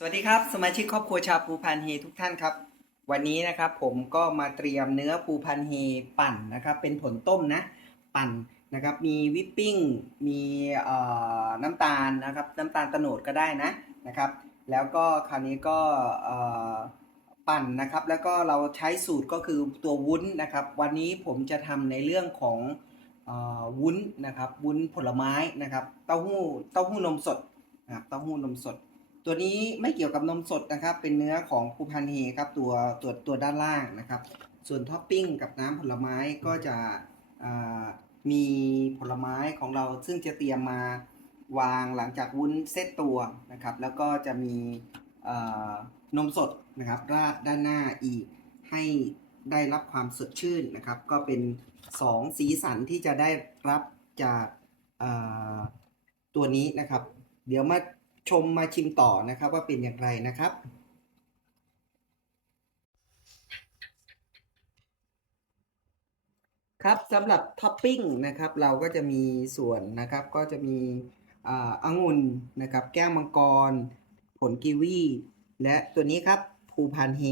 สวัสดีครับ สมาชิกครอบครัวชาวภูพันเฮทุกท่านครับ วันนี้นะครับผมก็มาเตรียมเนื้อภูพันเฮปั่นนะครับ เป็นผลต้มนะปั่นนะครับ มีวิปปิ้งมีน้ำตาลนะครับ น้ำตาลโตโนดก็ได้นะนะครับ แล้วก็คราวนี้ก็ปั่นนะครับ แล้วก็เราใช้สูตรก็คือตัววุ้นนะครับ วันนี้ผมจะทำในเรื่องของอวุ้นนะครับวุ้นผลไม้นะครับ เต้าหู้เต้าหู้นมสดนะครับเต้าหู้นมสด ตัวนี้ไม่เกี่ยวกับนมสดนะครับ เป็นเนื้อของภูพันเฮครับตัวตัวตัวด้านล่างนะครับ ส่วนท็อปปิ้งกับน้ำผลไม้ก็จะมีผลไม้ของเราซึ่งจะเตรียมมาวางหลังจากวุ้นเซตตัวนะครับ แล้วก็จะมีนมสดนะครับราดด้านหน้าอีกให้ได้รับความสดชื่นนะครับ ก็เป็นสองสีสันที่จะได้รับจากตัวนี้นะครับ เดี๋ยวมา ชมมาชิมต่อนะครับว่าเป็นอย่างไรนะครับ ครับสำหรับท็อปปิ้งนะครับเราก็จะมีส่วนนะครับก็จะมีอ่างุ่นนะครับแก้วมังกร ผลกีวีและตัวนี้ครับภูพานเฮ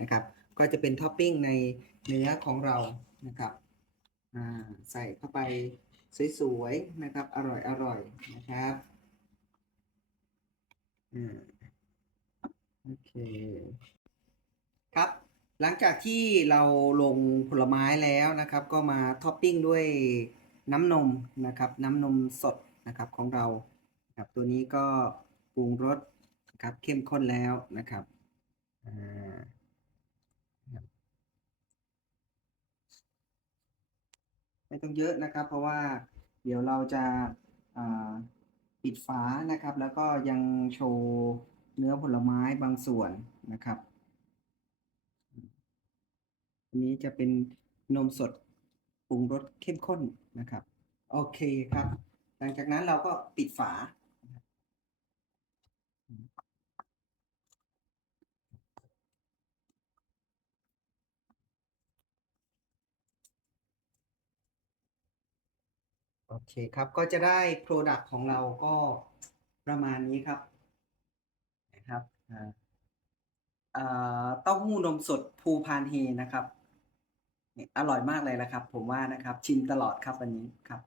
นะครับก็จะเป็นท็อปปิ้งในเนื้อของเรานะครับใส่เข้าไปสวยๆนะครับอร่อยๆนะครับ โอเค ครับ หลังจากที่เราลงผลไม้แล้วนะครับ ก็มาท็อปปิ้งด้วยน้ำนมนะครับ น้ำนมสดนะครับของเราครับตัวนี้ก็ปรุงรสนะครับเข้มข้นแล้วนะครับไม่ต้องเยอะนะครับ เพราะว่าเดี๋ยวเราจะ ปิดฝานะครับ แล้วก็ยังโชว์เนื้อผลไม้บางส่วนนะครับอันนี้จะเป็นนมสดปรุงรสเข้มข้นนะครับ โอเคครับ หลังจากนั้นเราก็ปิดฝา โอเคครับ ก็จะได้ Product ของเราก็ประมาณนี้ครับนะครับอ่าอ่าเต้าหู้นมสดภูพานเฮนะครับ อร่อยมากเลยนะครับ ผมว่านะครับ ชิมตลอดครับวันนี้ครับ